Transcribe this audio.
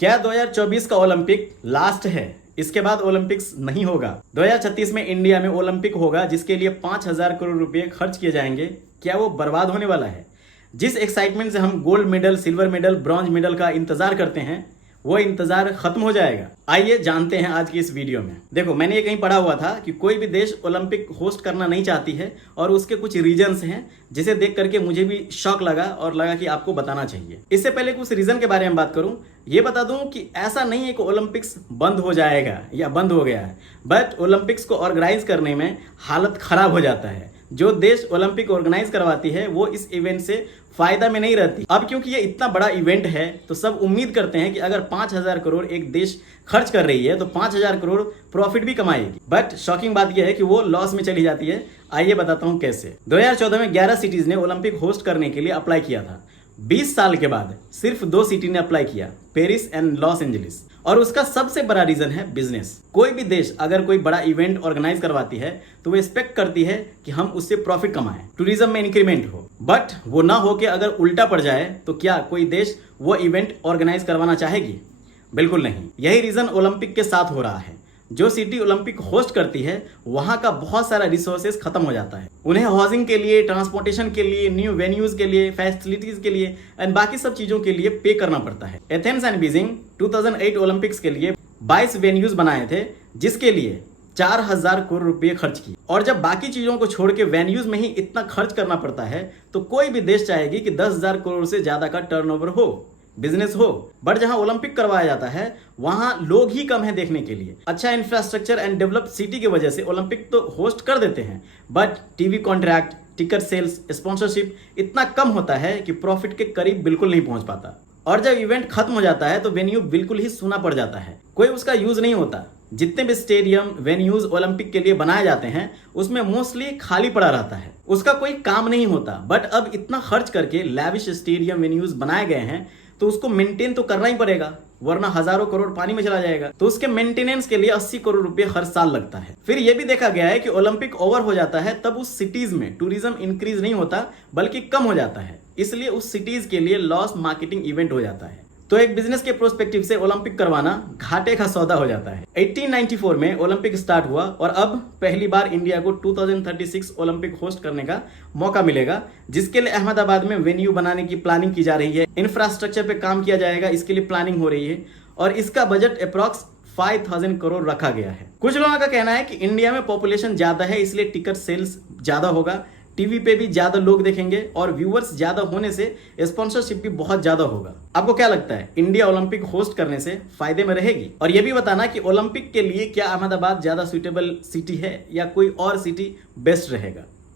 क्या 2024 का Olympic last है? इसके बाद ओलंपिक्स नहीं होगा। 2036 में इंडिया में ओलंपिक होगा जिसके लिए 5,000 करोड़ रुपए खर्च किए जाएंगे। क्या वो बर्बाद होने वाला है? जिस एक्साइटमेंट से हम gold medal, silver medal, bronze medal का इंतजार करते हैं वो इंतजार खत्म हो जाएगा। आइए जानते हैं आज की इस वीडियो में। देखो, मैंने ये कहीं पढ़ा हुआ था कि कोई भी देश ओलंपिक होस्ट करना नहीं चाहती है और उसके कुछ रीजंस हैं जिसे देख करके मुझे भी शौक लगा और लगा कि आपको बताना चाहिए। इससे पहले कुछ रीजन के बारे में बात करूं, ये बता दूं कि ऐसा नहीं है कि ओलंपिक्स बंद हो जाएगा या बंद हो गया है, बट ओलंपिक्स को ऑर्गेनाइज करने में हालत खराब हो जाता है। जो देश ओलंपिक ऑर्गेनाइज करवाती है वो इस इवेंट से फायदा में नहीं रहती। अब क्योंकि ये इतना बड़ा इवेंट है तो सब उम्मीद करते हैं कि अगर 5,000 करोड़ एक देश खर्च कर रही है तो 5,000 करोड़ प्रॉफिट भी कमाएगी। बट शॉकिंग बात यह है कि वो लॉस में चली जाती है। आइए बताता हूं कैसे। 2014 में 11 सिटीज ने ओलंपिक होस्ट करने के लिए अप्लाई किया था। 20 साल के बाद सिर्फ 2 सिटी ने अप्लाई किया, पेरिस एंड लॉस एंजलिस। और उसका सबसे बड़ा रीजन है बिजनेस। कोई भी देश अगर कोई बड़ा इवेंट ऑर्गेनाइज करवाती है तो वो एक्सपेक्ट करती है कि हम उससे प्रॉफिट कमाएं, टूरिज्म में इंक्रीमेंट हो। बट वो ना हो कि अगर उल्टा पड़ जाए तो क्या कोई देश वो इवेंट ऑर्गेनाइज करवाना चाहेगी? बिल्कुल नहीं। यही रीजन ओलंपिक के साथ हो रहा है। जो सिटी ओलंपिक होस्ट करती है वहां का बहुत सारा रिसोर्सेज खत्म हो जाता है। उन्हें हाउसिंग के लिए, ट्रांसपोर्टेशन के लिए, न्यू वेन्यूज के लिए, फैसिलिटीज के लिए एंड बाकी सब चीजों के लिए पे करना पड़ता है। एथेंस एंड बीजिंग 2008 ओलंपिक्स के लिए 22 वेन्यूज बनाए थे जिसके लिए 4,000 करोड़ रुपए खर्च किए। और जब बाकी चीजों को छोड़ के वेन्यूज में ही इतना खर्च करना पड़ता है तो कोई भी देश चाहेगी कि 10,000 करोड़ से ज्यादा का टर्नओवर हो, बिजनेस हो। बट जहां ओलंपिक करवाया जाता है वहां लोग ही कम है देखने के लिए। अच्छा इंफ्रास्ट्रक्चर एंड डेवलप्ड सिटी की वजह से ओलंपिक तो होस्ट कर देते हैं, but TV contract, ticket sales, sponsorship इतना कम होता है कि प्रॉफिट के करीब बिल्कुल नहीं पहुंच पाता। और जब इवेंट खत्म हो जाता है तो वेन्यू बिल्कुल ही सूना पड़ जाता है, कोई उसका यूज नहीं होता। जितने भी स्टेडियम, वेन्यूज ओलंपिक के लिए बनाए जाते हैं उसमें मोस्टली खाली पड़ा रहता है, उसका कोई काम नहीं होता। बट अब इतना खर्च करके लैविश स्टेडियम, वेन्यूज बनाए गए हैं तो उसको मेंटेन तो करना ही पड़ेगा, वरना हजारों करोड़ पानी में चला जाएगा। तो उसके मेंटेनेंस के लिए 80 करोड़ रुपए हर साल लगता है। फिर यह भी देखा गया है कि ओलंपिक ओवर हो जाता है तब उस सिटीज में टूरिज्म इंक्रीज नहीं होता बल्कि कम हो जाता है, इसलिए उस सिटीज के लिए लॉस मार्केटिंग इवेंट हो जाता है। तो एक बिजनेस के प्रोस्पेक्टिव से ओलंपिक करवाना घाटे का सौदा हो जाता है। 1894 में ओलंपिक स्टार्ट हुआ और अब पहली बार इंडिया को 2036 ओलंपिक होस्ट करने का मौका मिलेगा, जिसके लिए अहमदाबाद में वेन्यू बनाने की प्लानिंग की जा रही है। इंफ्रास्ट्रक्चर पे काम किया जाएगा, इसके लिए प्लानिंग हो रही है और इसका बजट अप्रॉक्स 5,000 करोड़ रखा गया है। कुछ लोगों का कहना है कि इंडिया में पॉपुलेशन ज्यादा है इसलिए टिकट सेल्स ज्यादा होगा, टीवी पे भी ज्यादा लोग देखेंगे और व्यूअर्स ज्यादा होने से स्पॉन्सरशिप भी बहुत ज्यादा होगा। आपको क्या लगता है, इंडिया ओलंपिक होस्ट करने से फायदे में रहेगी? और ये भी बताना कि ओलंपिक के लिए क्या अहमदाबाद ज्यादा सुटेबल सिटी है या कोई और सिटी बेस्ट रहेगा।